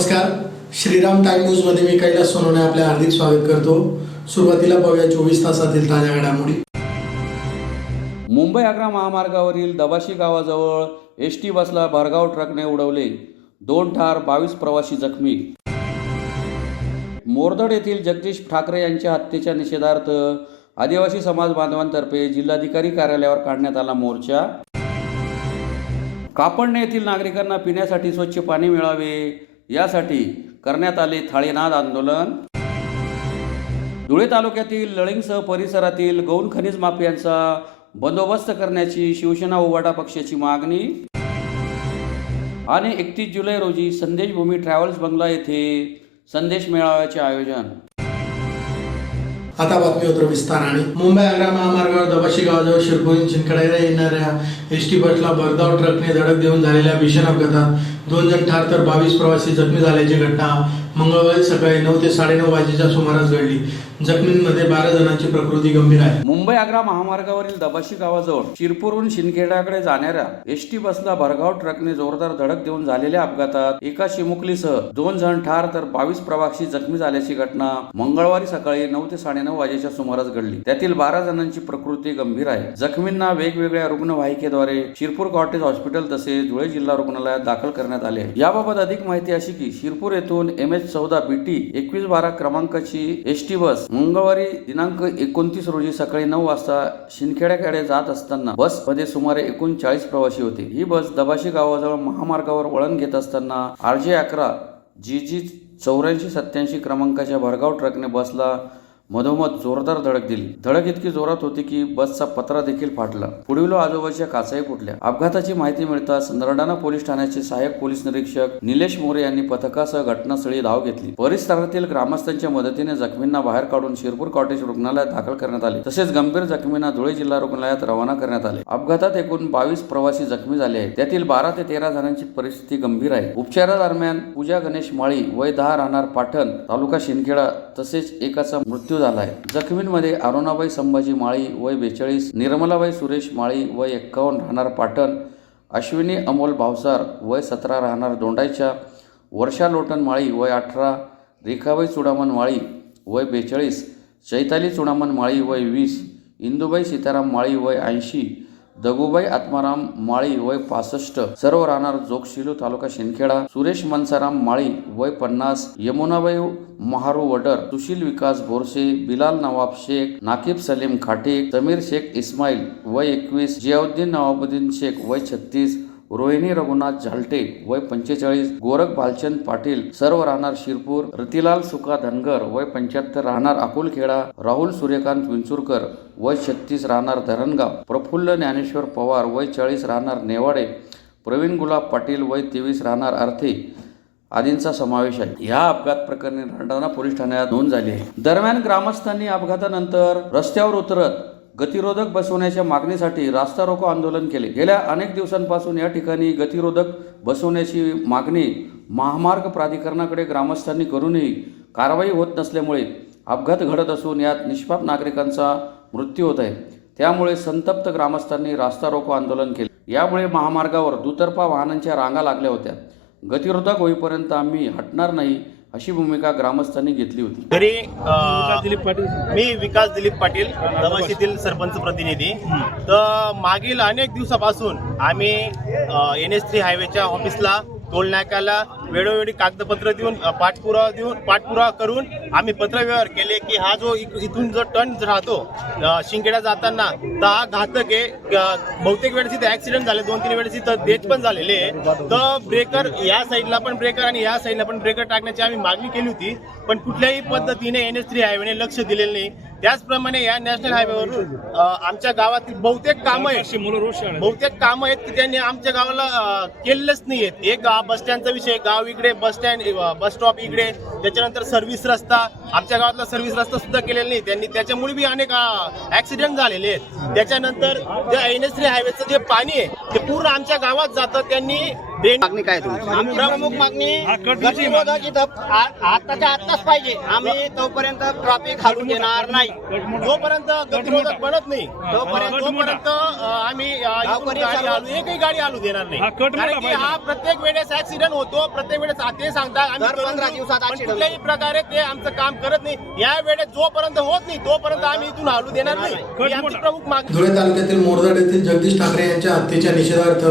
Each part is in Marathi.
नमस्कार, श्रीराम टाइम न्यूज मध्ये मी कैलास सोनवणे आपले हार्दिक स्वागत करतो। सुरुवातीला पाहूया 24 तासातील ताज्या घडामोडी। मुंबई आग्रा महामार्गावरील दबाशी गावाजवळ एसटी बसला भरधाव ट्रकने उडवले, 2 ठार 22 प्रवासी जखमी। मोरदड येथील जगदीश ठाकरे यांच्या हत्येच्या निषेधार्थ आदिवासी समाज बांधवांतर्फे जिल्हाधिकारी कार्यालयावर काढण्यात आला मोर्चा। कापडणे येथील नागरिकांना पिण्यासाठी स्वच्छ पाणी मिळावे यासाठी करण्यात आले थाळीनाद आंदोलन। धुळे तालुक्यातील लळिंगसह परिसरातील गौण खनिज माफियांचा बंदोबस्त करण्याची शिवसेना उभाटा पक्षाची मागणी। आणि 31 जुलै रोजी संदेश भूमी ट्रॅव्हल्स बंगला येथे संदेश मेळाव्याचे आयोजन। आता बातमीपत्र विस्ताराने। मुंबई आग्रा महामार्गावर दबाशी गावाजवळ शिरपूरहून शिंदखेडा येणाऱ्या एसटी बसला भरधाव ट्रकने धडक देऊन झालेल्या भीषण अपघातात 2 जण ठार तर 22 प्रवासी जखमी झाल्याची घटना मंगळवारी सकाळी 9 ते 9:30 वाजेच्या सुमारास घडली। जखमींमध्ये 12 जणांची प्रकृती गंभीर आहे। मुंबई आग्रा महामार्गावरील दबाशी गावाजवळ शिरपूरहून शिंदखेड्याकडे जाणाऱ्या एसटी बसला भरधाव ट्रकने जोरदार धडक देऊन झालेल्या अपघातात एका चिमुकलीसह 2 जण ठार तर 22 प्रवासी जखमी झाल्याची घटना मंगळवारी सकाळी 9 ते 9:30 वाजेच्या सुमारास घडली। त्यातील 12 जणांची प्रकृती गंभीर आहे। जखमींना वेगवेगळ्या रुग्णवाहिकेद्वारे शिरपूर कॉटेज हॉस्पिटल तसेच धुळे जिल्हा रुग्णालयात दाखल करण्यात आले आहे। याबाबत अधिक माहिती अशी की शिरपूर येथून MH14 BT 2112 क्रमांकाची एसटी बस मंगळवारी दिनांक 29 रोजी सकाळी 9 वाजता शिंदखेड्याकडे जात असताना बस मध्ये सुमारे 39 प्रवासी होते। ही बस दबाशी गावाजवळ महामार्गावर वळण घेत असताना RJ11 GG 8487 क्रमांकाच्या भरधाव ट्रकने बसला मधोमध जोरदार धडक दिली। धडक इतकी जोरात होती की बसचा पत्रा देखील फाटला, पुढील आजूबाजूच्या काचाही फुटल्या। अपघाताची माहिती मिळताच नरडाणा पोलीस ठाण्याचे सहाय्यक पोलीस निरीक्षक निलेश मोरे यांनी पथकासह घटनास्थळी धाव घेतली। परिसरातील ग्रामस्थांच्या मदतीने जखमींना बाहेर काढून शिरपूर कॉटेज रुग्णालयात दाखल करण्यात आले, तसेच गंभीर जखमींना धुळे जिल्हा रुग्णालयात रवाना करण्यात आले। अपघातात एकूण 22 प्रवासी जखमी झाले आहेत, त्यातील 12 ते 13 जणांची परिस्थिती गंभीर आहे। उपचारादरम्यान पूजा गणेश माळी वय 10 राहणार पाटण तालुका शिंदखेडा तसेच एकाचा मृत्यू झाला आहे। जखमींमध्ये अरुणाबाई संभाजी माळी वय 42, निर्मलाबाई सुरेश माळी वय 51 राहणार पाटण, अश्विनी अमोल भावसार वय 17 राहणार दोंडाईच्या, वर्षा लोटन माळी वय 18, रेखाबाई चुडामन माळी वय 42, चैताली चुडामन माळी वय 20, इंदुबाई सीताराम माळी वय 80, दगुबाई आत्माराम माळी वय 65, सर्व राहणार जोगशिलू तालुका शिंदखेडा, सुरेश मनसाराम माळी वय 50, यमुनाबाई महारू वडर, सुशील विकास बोरसे, बिलाल नवाब शेख, नाकिब सलीम खाटेक, समीर शेख इस्माईल वय 21, जियाउद्दीन नवाबुद्दीन शेख वय 36, रोहिणी रघुनाथ झालटे वय 45, गोरख भालचंद पाटील सर्व राहणार शिरपूर, रतिलाल सुका धनगर वय 75 राहणार अकुलखेडा, राहुल सूर्यकांत विंचुरकर वय 36 राहणार धरणगाव, प्रफुल्ल ज्ञानेश्वर पवार वय 40 राहणार नेवाडे, प्रवीण गुलाब पाटील वय 23 राहणार अर्थे आदींचा समावेश आहे। या अपघात प्रकरणी नरडाणा पोलीस ठाण्यात नोंद झाली आहे। दरम्यान ग्रामस्थांनी अपघातानंतर रस्त्यावर उतरत गतिरोधक बसवण्याच्या मागणीसाठी रास्ता रोको आंदोलन केले। गेल्या अनेक दिवसांपासून या ठिकाणी गतिरोधक बसवण्याची मागणी महामार्ग प्राधिकरणाकडे ग्रामस्थांनी करूनही कारवाई होत नसल्यामुळे अपघात घडत असून यात निष्पाप नागरिकांचा मृत्यू होत आहे। त्यामुळे संतप्त ग्रामस्थांनी रास्ता रोको आंदोलन केले। यामुळे महामार्गावर दुतर्फा वाहनांच्या रांगा लागल्या होत्या। गतिरोधक होईपर्यंत आम्ही हटणार नाही अशी भूमिका ग्रामस्थांनी घेतली होती। मी विकास दिलीप पाटील दबाशीतील सरपंच प्रतिनिधी। तर मागील अनेक दिवसापासून आम्ही NH3 हायवेच्या ऑफिसला टोल नाक्याला वेळोवेळी कागदपत्र देऊन पाठपुरावा करून आम्ही पत्रव्यवहार केले की हा जो इथून जो टर्न राहतो शिंदखेडा जाताना तर हा घातक आहे। बहुतेक वेळेस इथे ऍक्सिडेंट झाले, 2-3 वेळेस इथं डेथ पण झालेले आहे। तर ब्रेकर या साईडला पण ब्रेकर आणि या साईडला पण ब्रेकर टाकण्याची आम्ही मागणी केली होती, पण कुठल्याही पद्धतीने NH3 हायवेने लक्ष दिलेलं नाही। त्याचप्रमाणे या नॅशनल हायवेवर आमच्या गावातील बहुतेक कामं आहेत की त्यांनी आमच्या गावाला केलेलंच नाही आहेत। एक बस स्टँडचा विषय, गाव इकडे, बस स्टॉप इकडे, त्याच्यानंतर सर्व्हिस रस्ता, आमच्या गावातला सर्व्हिस रस्ता सुद्धा केलेला नाही त्यांनी, त्याच्यामुळे बी अनेक ऍक्सिडेंट झालेले आहेत। त्याच्यानंतर NH3 हायवेचं जे पाणी आहे ते पूर्ण आमच्या गावात जातं। त्यांनी मागणी काय तुमची? प्रमुख मागणी गतिरोधक इथं आताच्या आताच पाहिजे। आम्ही तोपर्यंत ट्रॅफिक हालून देणार नाही, जोपर्यंत गतिरोधक बनत नाही तोपर्यंत आम्ही एकही गाडी हलू देणार नाही। कारण की हा प्रत्येक वेळेस ऍक्सिडेंट होतो, प्रत्येक वेळेस ते सांगतात आम्ही दर 15 दिवसात पण accident कुठल्याही प्रकारे ते आमचं काम करत नाही. या वेळेत जोपर्यंत होत नाही तोपर्यंत आम्ही इथून हलू देणार नाही. ही आमची प्रमुख मागणी. धुळे तालुक्यातील मोरदाड येथील जगदीश ठाकरे यांच्या हत्येच्या निषेधार्थ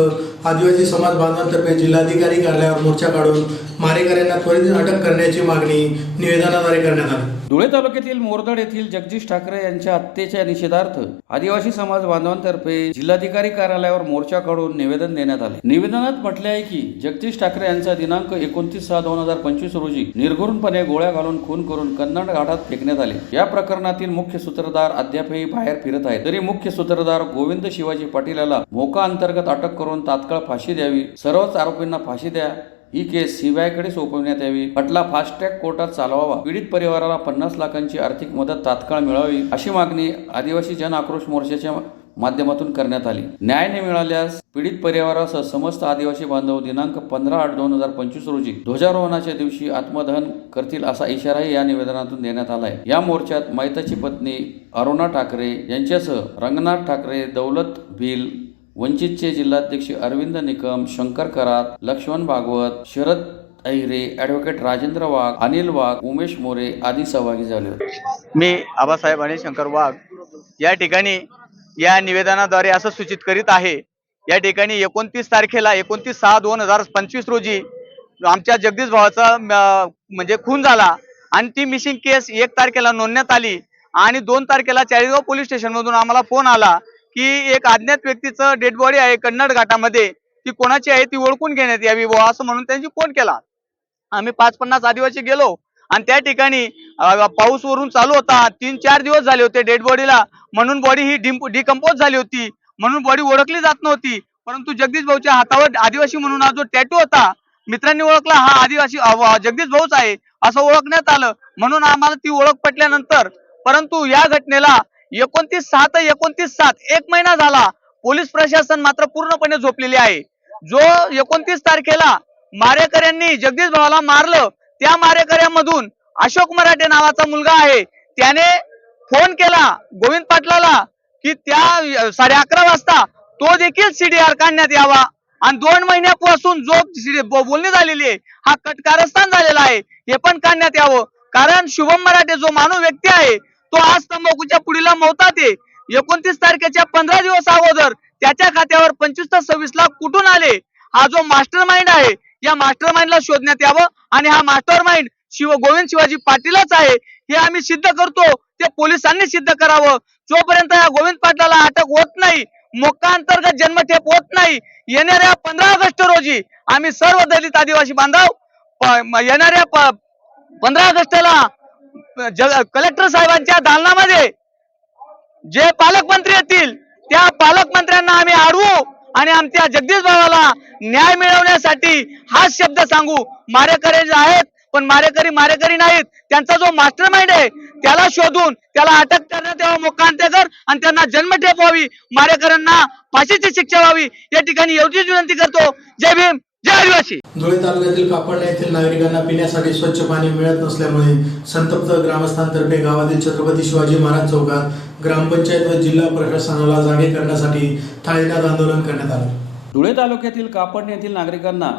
आदिवासी समाज बांधवांतर्फे जिल्हाधिकारी कार्यालयावर मोर्चा काढून मारेकऱ्यांना त्वरित अटक करण्याची मागणी निवेदनाद्वारे करण्यात आली. धुळे तालुक्यातील मोरदड येथील जगदीश ठाकरे यांच्या हत्येच्या निषेधार्थ आदिवासी समाज बांधवांतर्फे जिल्हाधिकारी कार्यालयावर मोर्चा काढून निवेदन देण्यात आले. निवेदनात म्हटले आहे की जगदीश ठाकरे यांचा दिनांक 29/6/2025 रोजी निर्घृणपणे गोळ्या घालून खून करून कन्नड घाटात फेकण्यात आले. या प्रकरणातील मुख्य सूत्रधार अद्यापही बाहेर फिरत आहेत. तरी मुख्य सूत्रधार गोविंद शिवाजी पाटील याला मोका अंतर्गत अटक करून तात्काळ फाशी द्यावी. सर्वच आरोपींना फाशी द्या. ही केस सीबीआयकडे सोपवण्यात यावी. खटला फास्ट ट्रॅक कोर्टात चालवावा. पीडित परिवाराला 50 लाखांची आर्थिक मदत तात्काळ मिळावी अशी मागणी आदिवासी जन आक्रोश मोर्चाच्या माध्यमातून करण्यात आली. न्याय न मिळाल्यास पीडित परिवारासह समस्त आदिवासी बांधव दिनांक 15/8/2025 रोजी ध्वजारोहणाच्या दिवशी आत्मदहन करतील असा इशाराही या निवेदनातून देण्यात आलाय. या मोर्चात मैताची पत्नी अरुणा ठाकरे यांच्यासह रंगनाथ ठाकरे, दौलत भिल, वंचितचे जिल्हाध्यक्ष अरविंद निकम, शंकर करात, लक्ष्मण भागवत, शरद अहिरे, ॲडव्होकेट राजेंद्र वाघ, अनिल वाघ, उमेश मोरे आदी सहभागी झाले होते. मी आबासाहेब आणि शंकर वाघ या ठिकाणी या निवेदनाद्वारे असं सूचित करीत आहे. या ठिकाणी 29 तारखेला 29/6/2025 रोजी आमच्या जगदीश भावाचा म्हणजे खून झाला आणि ती मिसिंग केस 1 तारखेला नोंदण्यात आली आणि 2 तारखेला चाळीसगाव पोलीस स्टेशन मधून आम्हाला फोन आला की एक अज्ञात व्यक्तीचं डेड बॉडी आहे कन्नड घाटामध्ये, ती कोणाची आहे ती ओळखून घेण्यात यावी बुवा असं म्हणून त्यांनी फोन केला. आम्ही 50-50 आदिवासी गेलो आणि त्या ठिकाणी पाऊस वरून चालू होता. 3-4 दिवस झाले होते डेड बॉडीला, म्हणून बॉडी ही डिकम्पोज झाली होती, म्हणून बॉडी ओळखली जात नव्हती. परंतु जगदीश भाऊच्या हातावर आदिवासी म्हणून हा जो टॅटू होता, मित्रांनी ओळखला हा आदिवासी जगदीश भाऊच आहे असं ओळखण्यात आलं. म्हणून आम्हाला ती ओळख पटल्यानंतर, परंतु या घटनेला 29/6 ते 29/7 1 महिना झाला. पोलीस प्रशासन मात्र पूर्णपणे झोपलेले आहे. जो 29 तारखेला मारेकऱ्यांनी जगदीश भावाला मारलं, त्या मारेकऱ्यांमधून अशोक मराठे नावाचा मुलगा आहे, त्याने फोन केला गोविंद पाटलाला की त्या 11:30 वाजता तो देखील CDR काढण्यात यावा आणि 2 महिन्यापासून जो बोलणी झालेली आहे हा कटकारस्थान झालेला आहे हे पण काढण्यात यावं. कारण शुभम मराठे जो मानव व्यक्ती आहे तो आज तंबाखूच्या पुडीला मवतात आहे. 29 तारखेच्या 15 दिवस अगोदर त्याच्या खात्यावर 25 ते 26 लाख कुठून आले? हा जो मास्टर माइंड आहे या मास्टर माइंडला शोधण्यात यावं आणि हा मास्टर माइंड गोविंद शिवाजी पाटीलच आहे हे आम्ही सिद्ध करतो. ते पोलिसांनी सिद्ध करावं. जोपर्यंत या गोविंद पाटलाला अटक होत नाही, मोक्का अंतर्गत जन्मठेप होत नाही, येणाऱ्या 15 ऑगस्ट रोजी आम्ही सर्व दलित आदिवासी बांधव येणाऱ्या 15 ऑगस्टला कलेक्टर साहेबांच्या दालनामध्ये जे पालकमंत्री येतील त्या पालकमंत्र्यांना आम्ही अडवू आणि आमच्या जगदीश भावाला न्याय मिळवण्यासाठी हा शब्द सांगू. मारेकरी आहेत पण मारेकरी नाहीत. त्यांचा जो मास्टर माइंड आहे त्याला शोधून त्याला अटक करण्यात यावं मोक्का अंतर्गत आणि त्यांना जन्मठेप व्हावी, मारेकऱ्यांना फाशीची शिक्षा व्हावी या ठिकाणी एवढीच विनंती करतो. जय भीम, जय आदिवासी. धुळे तालुक्यातील कापड येथील नागरिकांना पिण्यासाठी स्वच्छ पाणी मिळत नसल्यामुळे संतप्त ग्रामस्थांतर्फे गावातील छत्रपती शिवाजी महाराज चौकात ग्रामपंचायत व जिल्हा प्रशासनाला जागे करण्यासाठी थाळीनाद आंदोलन करण्यात आले. धुळे तालुक्यातील कापड येथील नागरिकांना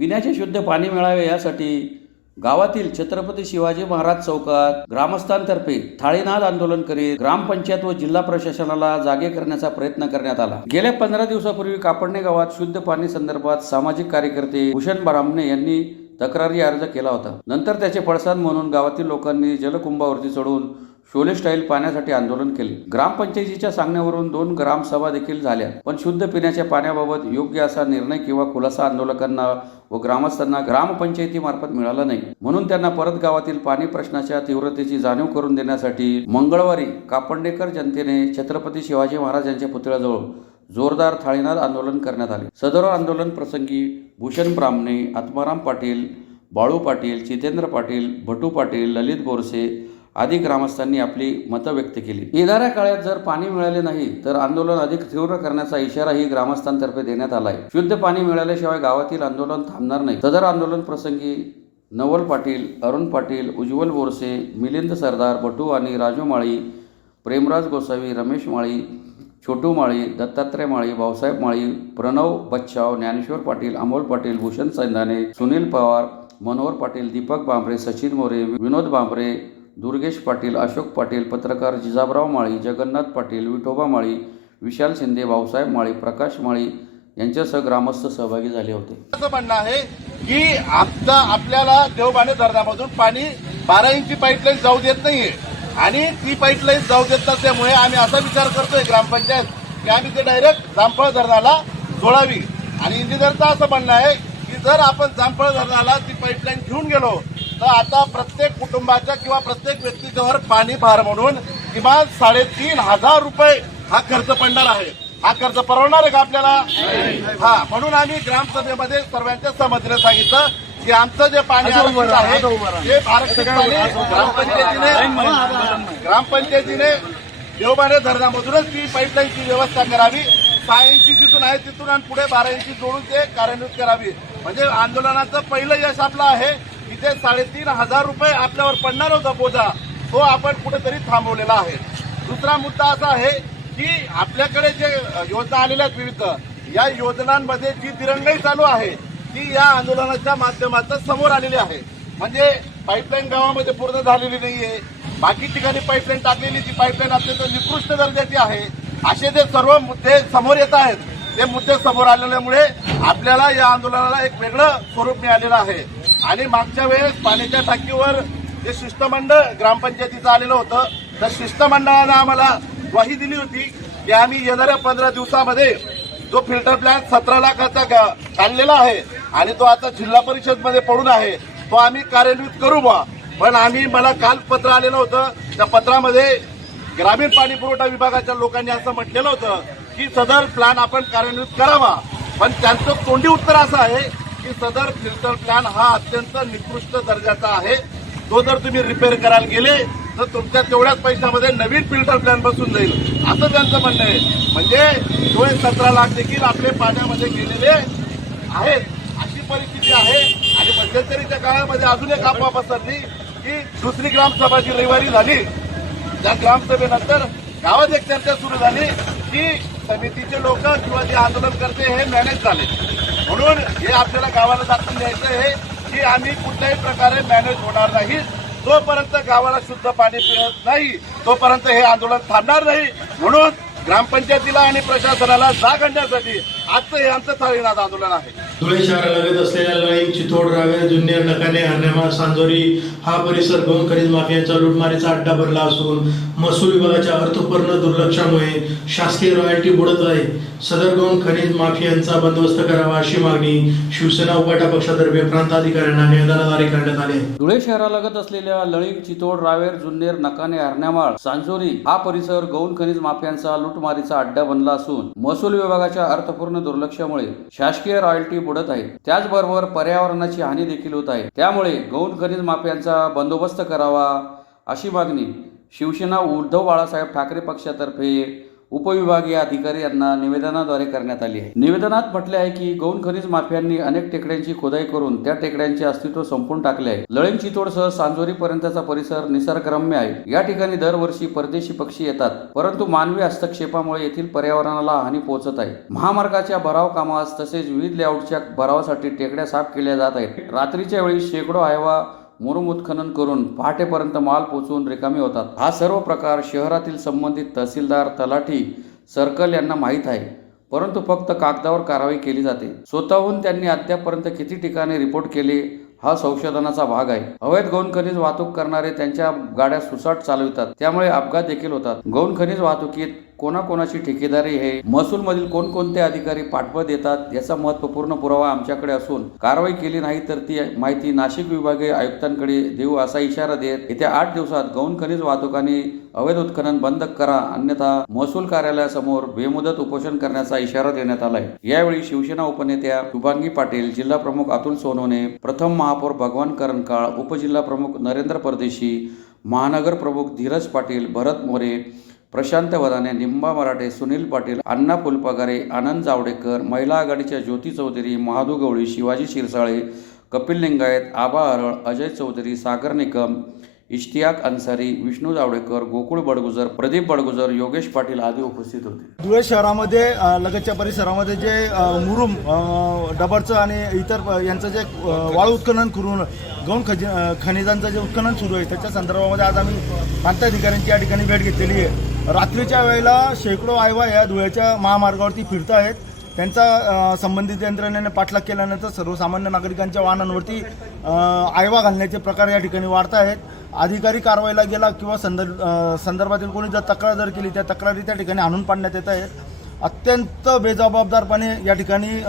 पिण्याचे शुद्ध पाणी मिळावे यासाठी गावातील छत्रपती शिवाजी महाराज चौकात ग्रामस्थांतर्फे थाळीनाद आंदोलन करीत ग्रामपंचायत व जिल्हा प्रशासनाला जागे करण्याचा प्रयत्न करण्यात आला. गेल्या 15 दिवसापूर्वी कापडणे गावात शुद्ध पाणी संदर्भात सामाजिक कार्यकर्ते भूषण ब्राह्मणे यांनी तक्रारी अर्ज केला होता. नंतर त्याचे पडसाद म्हणून गावातील लोकांनी जलकुंभावरती चढून शोले स्टाईल पाण्यासाठी आंदोलन केले. ग्रामपंचायतीच्या सांगण्यावरून 2 ग्रामसभा देखील झाल्या, पण शुद्ध पिण्याच्या पाण्याबाबत योग्य असा निर्णय किंवा खुलासा आंदोलकांना व ग्रामस्थांना ग्रामपंचायतीमार्फत मिळाला नाही. म्हणून त्यांना परत गावातील पाणी प्रश्नाच्या तीव्रतेची जाणीव करून देण्यासाठी मंगळवारी कापंडेकर जनतेने छत्रपती शिवाजी महाराज यांच्या पुतळ्याजवळ जोरदार थाळीनाद आंदोलन करण्यात आले. सदर आंदोलन प्रसंगी भूषण ब्राह्मणे, आत्माराम पाटील, बाळू पाटील, जितेंद्र पाटील, भटू पाटील, ललित बोरसे आदी ग्रामस्थांनी आपली मतं व्यक्त केली. येणाऱ्या काळात जर पाणी मिळाले नाही तर आंदोलन अधिक तीव्र करण्याचा इशाराही ग्रामस्थांतर्फे देण्यात आला आहे. शुद्ध पाणी मिळाल्याशिवाय गावातील आंदोलन थांबणार नाही. सदर आंदोलन प्रसंगी नवल पाटील, अरुण पाटील, उज्ज्वल बोरसे, मिलिंद सरदार, भटू आणि राजू माळी, प्रेमराज गोसावी, रमेश माळी, छोटू माळी, दत्तात्रय माळी, भाऊसाहेब माळी, प्रणव बच्छाव, ज्ञानेश्वर पाटील, अमोल पाटील, भूषण सैंदाने, सुनील पवार, मनोहर पाटील, दीपक बांबरे, सचिन मोरे, विनोद बांबरे, दुर्गेश पाटील, अशोक पाटील, पत्रकार जिजाबराव माळी, जगन्नाथ पाटील, विठोबा माळी, विशाल शिंदे, भाऊसाहेब माळी, प्रकाश माळी यांच्यासह ग्रामस्थ सहभागी झाले होते. असं म्हणणं आहे की आपल्याला देवबाणे धरणामधून पाणी 12 इंची पाईपलाईन जाऊ देत नाहीये आणि ती पाईपलाईन जाऊ देत नसल्यामुळे आम्ही असा विचार करतोय ग्रामपंचायत की आम्ही ते डायरेक्ट जामफळ धरणाला जोडावी. आणि इंजिनियरचं असं म्हणणं आहे की जर आपण जामफळ धरणाला ती पाईपलाईन घेऊन गेलो तर आता प्रत्येक कुटुंबाच्या किंवा प्रत्येक व्यक्तीच्यावर पाणी भार म्हणून किमान 3,500 रुपये हा खर्च पडणार आहे. हा खर्च परवडणार आहे का आपल्याला? हा, म्हणून आम्ही ग्रामसभेमध्ये सर्वांच्या संमतीने सांगितलं की आमचं जे पाणी आरक्षित आहे ते आरक्षित पाणी ग्रामपंचायतीने देवबाणे धरणामधूनच ती पाईपलाईनची व्यवस्था करावी. 6 इंची जिथून आहे तिथून आणि पुढे 12 इंची जोडून ते कार्यान्वित करावी. म्हणजे आंदोलनाचं पहिलं यश आपलं आहे की ते 3,500 रुपये आपल्यावर पडणार होता बोजा, तो आपण कुठेतरी थांबवलेला आहे. दुसरा मुद्दा असा आहे की आपल्याकडे जे योजना आलेल्या आहेत विविध, या योजनांमध्ये जी दिरंगाई चालू आहे ती या आंदोलनाच्या माध्यमातून समोर आलेली आहे. म्हणजे पाईपलाईन गावामध्ये पूर्ण झालेली नाहीये, बाकी ठिकाणी पाईपलाईन टाकलेली ती पाईपलाईन अत्यंत निकृष्ट दर्जाची आहे. असे जे सर्व मुद्दे समोर येत आहेत ते मुद्दे समोर आलेल्यामुळे आपल्याला या आंदोलनाला एक वेगळं स्वरूप मिळालेलं आहे. आणि मागच्या वेळेस पाण्याच्या टाकीवर जे शिष्टमंडळ ग्रामपंचायतीचं आलेलं होतं त्या शिष्टमंडळानं आम्हाला ग्वाही दिली होती की आम्ही येणाऱ्या 15 दिवसामध्ये जो फिल्टर प्लॅन्ट 17 लाखाचा काढलेला आहे आणि तो आता जिल्हा परिषदमध्ये पडून आहे तो आम्ही कार्यान्वित करू बा. पण मला काल पत्र आलेलं होतं, त्या पत्रामध्ये ग्रामीण पाणी पुरवठा विभागाच्या लोकांनी असं म्हटलेलं होतं की सदर प्लॅन आपण कार्यान्वित करावा. पण त्यांचं तोंडी उत्तर असं आहे की सदर फिल्टर प्लॅन हा अत्यंत निकृष्ट दर्जाचा आहे, तो जर तुम्ही रिपेअर करायला गेले तर तुमच्या तेवढ्याच पैशामध्ये नवीन फिल्टर प्लॅन बसून जाईल, असं त्यांचं म्हणणं आहे. म्हणजे 17 लाख देखील आपले पाण्यामध्ये गेलेले आहेत, अशी परिस्थिती आहे. आणि मध्यंतरीच्या काळामध्ये अजून एक अफवा पसरली की दुसरी ग्रामसभा जी रविवारी झाली त्या ग्रामसभेनंतर गावात एक चर्चा सुरू झाली की समितीचे लोक किंवा जे आंदोलनकर्ते हे मॅनेज झाले. म्हणून हे आपल्याला गावाला दाखवून द्यायचं आहे की आम्ही कुठल्याही प्रकारे मॅनेज होणार नाही. जोपर्यंत गावाला शुद्ध पाणी मिळत नाही तोपर्यंत हे आंदोलन थांबणार नाही. म्हणून ग्रामपंचायतीला आणि प्रशासनाला जाग आणण्यासाठी आजचं हे आमचं थाळीनाद आंदोलन आहे. धुळे शहरालगत असलेल्या लळिंग, चितोड, रावेर, जुन्नर, नकाने, हरनेमाळ, सांजोरी हा परिसर गौण खनिज माफियांचा लूटमारीचा अड्डा भरला असून महसूल विभागाच्या अर्थपूर्ण दुर्लक्षामुळे शासकीय रॉयल्टी बुडत आहे. सदर गौण खनिज माफियांचा बंदोबस्त करावा अशी मागणी शिवसेना उभाटा पक्षातर्फे प्रांताधिकाऱ्यांना निवेदनाद्वारे करण्यात आली. धुळे शहरालगत असलेल्या लळिंग, चितोड, रावेर, जुन्नर, नकाने, हरण्यामाळ, सांजोरी हा परिसर गौण खनिज माफियांचा लूटमारीचा अड्डा बनला असून महसूल विभागाच्या अर्थपूर्ण दुर्लक्षामुळे शासकीय रॉयल्टी बुडत आहे. त्याचबरोबर पर्यावरणाची हानी देखील होत आहे. त्यामुळे गौण खनिज माफियांचा बंदोबस्त करावा अशी मागणी शिवसेना उद्धव बाळासाहेब ठाकरे पक्षातर्फे उपविभागीय अधिकारी यांना निवेदनाद्वारे करण्यात आली आहे. निवेदनात म्हटले आहे की गौण खनिज माफियांनी अनेक टेकड्यांची खोदाई करून त्या टेकड्यांचे अस्तित्व संपून टाकले आहे. लळिंग, चितोडसह सांजोरी पर्यंतचा परिसर निसर्गरम्य आहे. या ठिकाणी दरवर्षी परदेशी पक्षी येतात, परंतु मानवी हस्तक्षेपामुळे येथील पर्यावरणाला हानी पोहोचत आहे. महामार्गाच्या भराव कामास तसेच विविध लेआउटच्या भरावासाठी टेकड्या साफ केल्या जात आहेत. रात्रीच्या वेळी शेकडो हायवा मुरुम उत्खनन करून पहाटेपर्यंत माल पोचवून रिकामे होतात. हा सर्व प्रकार शहरातील संबंधित तहसीलदार, तलाठी, सर्कल यांना माहीत आहे, परंतु फक्त कागदावर कारवाई केली जाते. स्वतःहून त्यांनी अद्यापपर्यंत किती ठिकाणी रिपोर्ट केले हा संशोधनाचा भाग आहे. अवैध गौण खनिज वाहतूक करणारे त्यांच्या गाड्या सुसाट चालवितात, त्यामुळे अपघात देखील होतात. गौण खनिज वाहतुकीत कोणाकोणाची ठेकेदारी आहे, महसूलमधील कोणकोणते अधिकारी पाठबळ देतात याचा महत्त्वपूर्ण पुरावा आमच्याकडे असून कारवाई केली नाही तर ती माहिती नाशिक विभागीय आयुक्तांकडे देऊ असा इशारा देत येत्या 8 दिवसात गौण खनिज वाहतुकांनी अवैध उत्खनन बंद करा, अन्यथा महसूल कार्यालयासमोर बेमुदत उपोषण करण्याचा इशारा देण्यात आलाय. यावेळी शिवसेना उपनेत्या शुभांगी पाटील, जिल्हा प्रमुख अतुल सोनवणे, प्रथम महापौर भगवान करणकाळ, उपजिल्हा प्रमुख नरेंद्र परदेशी, महानगर प्रमुख धीरज पाटील, भरत मोरे, प्रशांत वदाने, निंबा मराठे, सुनील पाटील, अण्णा फुलपगारे, आनंद जावडेकर, महिला आघाडीच्या ज्योती चौधरी, महादू गवळी, शिवाजी शिरसाळे, कपिल लिंगायत, आबा हरळ, अजय चौधरी, सागर निकम, इश्तियाक अन्सारी, विष्णू जावडेकर, गोकुळ बडगुजर, प्रदीप बडगुजर, योगेश पाटील आदी उपस्थित होते. धुळे शहरामध्ये लगतच्या परिसरामध्ये जे मुरुम डबरचं आणि इतर यांचं जे वाळू उत्खनन करून गौण खनिजांचं जे उत्खनन सुरू आहे त्याच्या संदर्भामध्ये आज आम्ही प्रांताधिकाऱ्यांची या ठिकाणी भेट घेतलेली आहे. रात्रीच्या वेळेला शेकडो आयवा या धुळ्याच्या महामार्गावरती फिरत आहेत. त्यांचा संबंधित यंत्रणेने पाठलाग केल्यानंतर सर्वसामान्य नागरिकांच्या वाहनांवरती आयवा घालण्याचे प्रकार या ठिकाणी वाढत आहेत. अधिकारी कारवाईला गेला किंवा संदर्भातील कोणी जर तक्रार जर केली त्या तक्रारी त्या ठिकाणी आणून पाडण्यात येत आहेत. अत्यंत बेजबाबदारपणे या ठिकाणी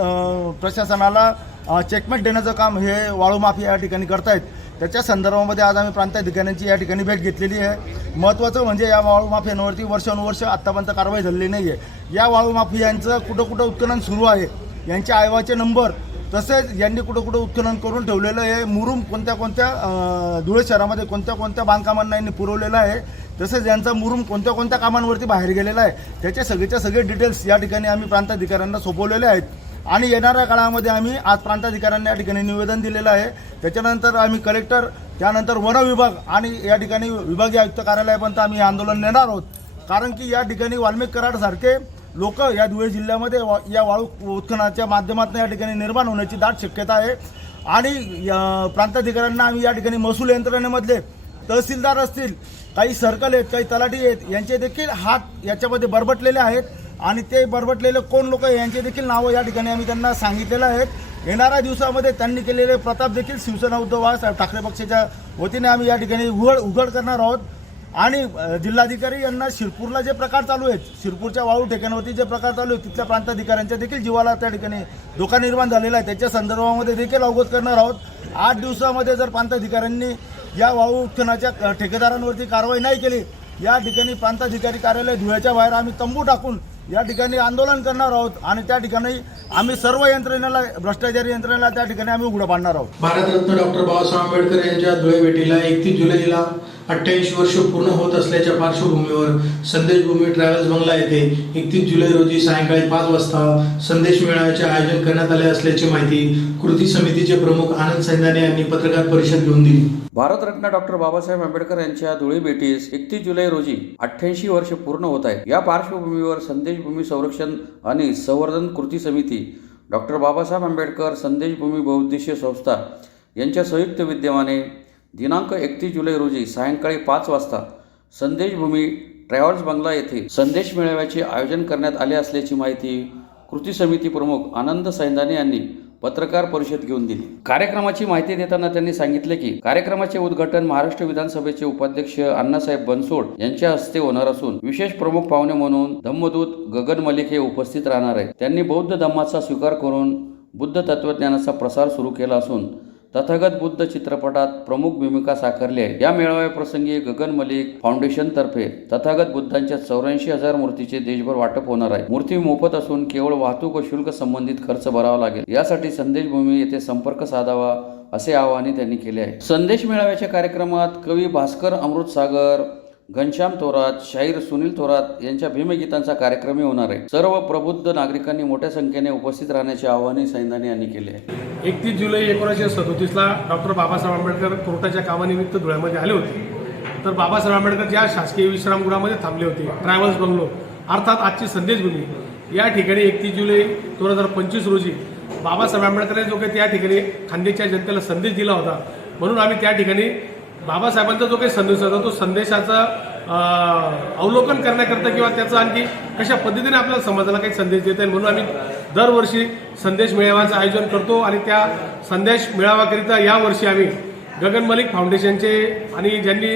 प्रशासनाला चेकमेट देण्याचं काम हे वाळू माफिया या ठिकाणी करतायत. त्याच्या संदर्भामध्ये आज आम्ही प्रांताधिकाऱ्यांची या ठिकाणी भेट घेतलेली आहे. महत्त्वाचं म्हणजे या वाळू माफियांवरती वर्षानुवर्ष आत्तापर्यंत कारवाई झालेली नाही आहे. या वाळू माफियांचं कुठं उत्खनन सुरू आहे, यांचे आयवाचे नंबर, तसेच यांनी कुठं उत्खनन करून ठेवलेलं आहे. मुरुम कोणत्या धुळे शहरामध्ये कोणत्या बांधकामांना यांनी पुरवलेलं आहे, तसेच यांचा मुरुम कोणत्या कामांवरती बाहेर गेलेला आहे, त्याचे सगळे डिटेल्स या ठिकाणी आम्ही प्रांताधिकाऱ्यांना सोपवलेले आहेत. आणि येणाऱ्या काळामध्ये आम्ही आज प्रांताधिकाऱ्यांना या ठिकाणी निवेदन दिलेलं आहे. त्याच्यानंतर आम्ही कलेक्टर, त्यानंतर वन विभाग आणि या ठिकाणी विभागीय आयुक्त कार्यालयापर्यंत आम्ही हे आंदोलन नेणार आहोत. कारण की या ठिकाणी वाल्मिक कराडसारखे लोक या धुळे जिल्ह्यामध्ये या वाळू उत्खननाच्या माध्यमातून या ठिकाणी निर्माण होण्याची दाट शक्यता आहे. आणि प्रांताधिकाऱ्यांना आम्ही या ठिकाणी महसूल यंत्रणेमधले तहसीलदार असतील, काही सर्कल आहेत, काही तलाठी आहेत, यांचे देखील हात याच्यामध्ये बरबटलेले आहेत. आणि ते बरबटलेले कोण लोक यांचे देखील नावं या ठिकाणी आम्ही त्यांना सांगितलेलं आहेत. येणाऱ्या दिवसामध्ये त्यांनी केलेले प्रताप देखील शिवसेना उद्धव बाळासाहेब ठाकरे पक्षाच्या वतीने आम्ही या ठिकाणी उघड करणार आहोत. आणि जिल्हाधिकारी यांना शिरपूरला जे प्रकार चालू आहेत, शिरपूरच्या वाळू ठिकाणावरती जे प्रकार चालू आहेत, तिथल्या प्रांताधिकाऱ्यांच्या देखील जीवाला त्या ठिकाणी धोका निर्माण झालेला आहे. त्याच्या संदर्भामध्ये देखील अवगत करणार आहोत. 8 दिवसामध्ये जर प्रांताधिकाऱ्यांनी या वाळू उत्खननाच्या ठेकेदारांवरती कारवाई नाही केली, या ठिकाणी प्रांताधिकारी कार्यालय धुळ्याच्या बाहेर आम्ही तंबू टाकून या ठिकाणी आंदोलन करणार आहोत. आणि त्या ठिकाणी आम्ही सर्व यंत्रणेला, भ्रष्टाचारी यंत्रणेला त्या ठिकाणी आम्ही उघडं पाडणार आहोत. भारतरत्न डॉक्टर बाबासाहेब आंबेडकर यांच्या धुळे भेटीला 31 जुलैला 88 वर्ष पूर्ण होत असल्याच्या पार्श्वभूमीवर संदेशभूमी ट्रॅव्हल्स बंगला येथे 31 जुलै रोजी सायंकाळी 5 वाजता संदेश मेळाव्याचे आयोजन करण्यात आले असल्याची माहिती कृती समितीचे प्रमुख आनंद सैंदाने यांनी पत्रकार परिषद घेऊन दिली. भारतरत्न डॉक्टर बाबासाहेब आंबेडकर यांच्या धुळे भेटीस 31 जुलै रोजी 88 वर्ष पूर्ण होत आहेत. या पार्श्वभूमीवर संदेशभूमी संरक्षण आणि संवर्धन कृती समिती, डॉक्टर बाबासाहेब आंबेडकर संदेशभूमी बहुउद्देशीय संस्था यांच्या संयुक्त विद्यमाने दिनांक 31 जुलै रोजी सायंकाळी 5 वाजता संदेशभूमी ट्रॅव्हल्स बंगला येथे संदेश मेळाव्याचे आयोजन करण्यात आले असल्याची माहिती कृती समिती प्रमुख आनंद सैंदाने यांनी पत्रकार परिषद घेऊन दिली. कार्यक्रमाची माहिती देताना त्यांनी सांगितले की कार्यक्रमाचे उद्घाटन महाराष्ट्र विधानसभेचे उपाध्यक्ष अण्णासाहेब बनसोड यांच्या हस्ते होणार असून विशेष प्रमुख पाहुणे म्हणून धम्मदूत गगन मलिक हे उपस्थित राहणार आहेत. त्यांनी बौद्ध धम्माचा स्वीकार करून बुद्ध तत्वज्ञानाचा प्रसार सुरू केला असून तथागत बुद्ध चित्रपटात प्रमुख भूमिका साकारली आहे. या मेळाव्याप्रसंगी गगन मलिक फाउंडेशन तर्फे तथागत बुद्धांच्या 84,000 मूर्तीचे देशभर वाटप होणार आहे. मूर्ती मोफत असून केवळ वाहतूक व शुल्क संबंधित खर्च भरावा लागेल. यासाठी संदेशभूमी येथे संपर्क साधावा असे आवाहन त्यांनी केले आहे. संदेश मेळाव्याच्या कार्यक्रमात कवी भास्कर अमृतसागर, घनश्याम थोरात, शाहीर सुनील थोरात यांच्या भीमगीतांचा कार्यक्रमही होणार आहे. सर्व प्रबुद्ध नागरिकांनी मोठ्या संख्येने उपस्थित राहण्याचे आवाहनही सैंदाने यांनी केले आहे. 31 जुलै 1937ला डॉक्टर बाबासाहेब आंबेडकर कोर्टाच्या कामानिमित्त धुळ्यामध्ये आले होते. तर बाबासाहेब आंबेडकर ज्या शासकीय विश्रामगृहामध्ये थांबले होते, ट्रॅव्हल्स बंगलो अर्थात आजची संदेशभूमी, या ठिकाणी 31 जुलै 2025 रोजी बाबासाहेब आंबेडकरांनी जो काही त्या ठिकाणी खानदेशच्या जनतेला संदेश दिला होता, म्हणून आम्ही त्या ठिकाणी बाबासाहेबांचा जो काही संदेश होता तो संदेशाचं अवलोकन करण्याकरता किंवा त्याचं आणखी कशा पद्धतीने आपल्याला समाजाला काही संदेश देता येईल म्हणून आम्ही दरवर्षी संदेश मेळाव्याचं आयोजन करतो. आणि त्या संदेश मेळाव्याकरिता यावर्षी आम्ही गगन मलिक फाउंडेशनचे आणि ज्यांनी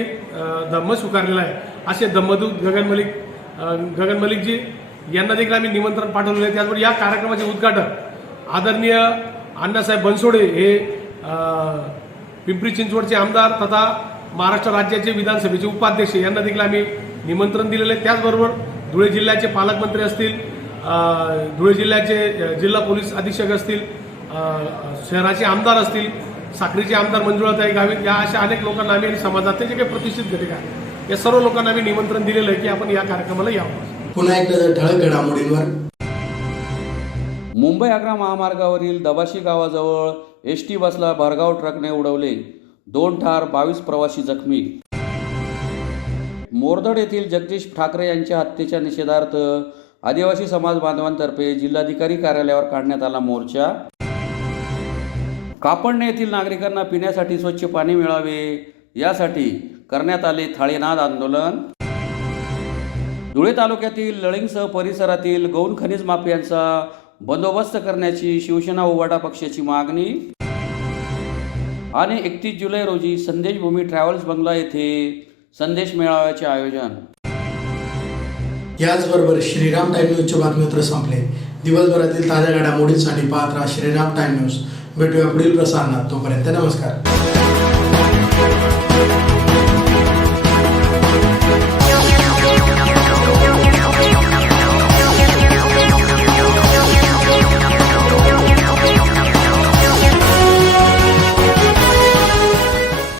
धम्म स्वीकारलेला आहे असे धम्मदूत गगन मलिकजी यांना देखील आम्ही निमंत्रण पाठवलेलं आहे. त्याचबरोबर या कार्यक्रमाचे उद्घाटन आदरणीय अण्णासाहेब बनसोडे हे पिंपरी चिंचवडचे आमदार तथा महाराष्ट्र राज्याचे विधानसभेचे उपाध्यक्ष यांना देखील आम्ही निमंत्रण दिलेले आहे. त्याचबरोबर धुळे जिल्ह्याचे पालकमंत्री असतील, धुळे जिल्ह्याचे जिल्हा पोलीस अधीक्षक असतील, शहराचे आमदार असतील, साक्रीचे आमदार मंजुळाताई गावित, या अशा अनेक लोकांना आम्ही आणि समाजातले जे काही प्रतिष्ठित घटक आहेत या सर्व लोकांना आम्ही निमंत्रण दिलेलं आहे की आपण या कार्यक्रमाला यावं. पुन्हा एकदा ठळक घडामोडींवर. मुंबई आग्रा महामार्गावरील दबाशी गावाजवळ एसटी बसला भरधाव ट्रकने उडवले, 2 ठार, 22 प्रवासी जखमी. मोरदड येथील जगदीश ठाकरे यांच्या हत्येच्या निषेधार्थ आदिवासी समाज बांधवांतर्फे जिल्हाधिकारी कार्यालयावर काढण्यात आला मोर्चा. कापडणे येथील नागरिकांना पिण्यासाठी स्वच्छ पाणी मिळावे यासाठी करण्यात आले थाळीनाद आंदोलन. धुळे तालुक्यातील लळिंगसह परिसरातील गौण खनिज माफियांचा बंदोबस्त करण्याची शिवसेना उभाटा पक्षाची मागणी. आणि 31 जुलै रोजी संदेशभूमी ट्रॅव्हल्स बंगला येथे संदेश मेळाव्याचे आयोजन. याचबरोबर श्रीराम टाइम न्यूजचे बातमीपत्र संपले. दिवसभरातील ताज्या घडामोडींसाठी पाहत राहा श्रीराम टाइम न्यूज. भेटूया पुढील प्रसारणात. तोपर्यंत नमस्कार.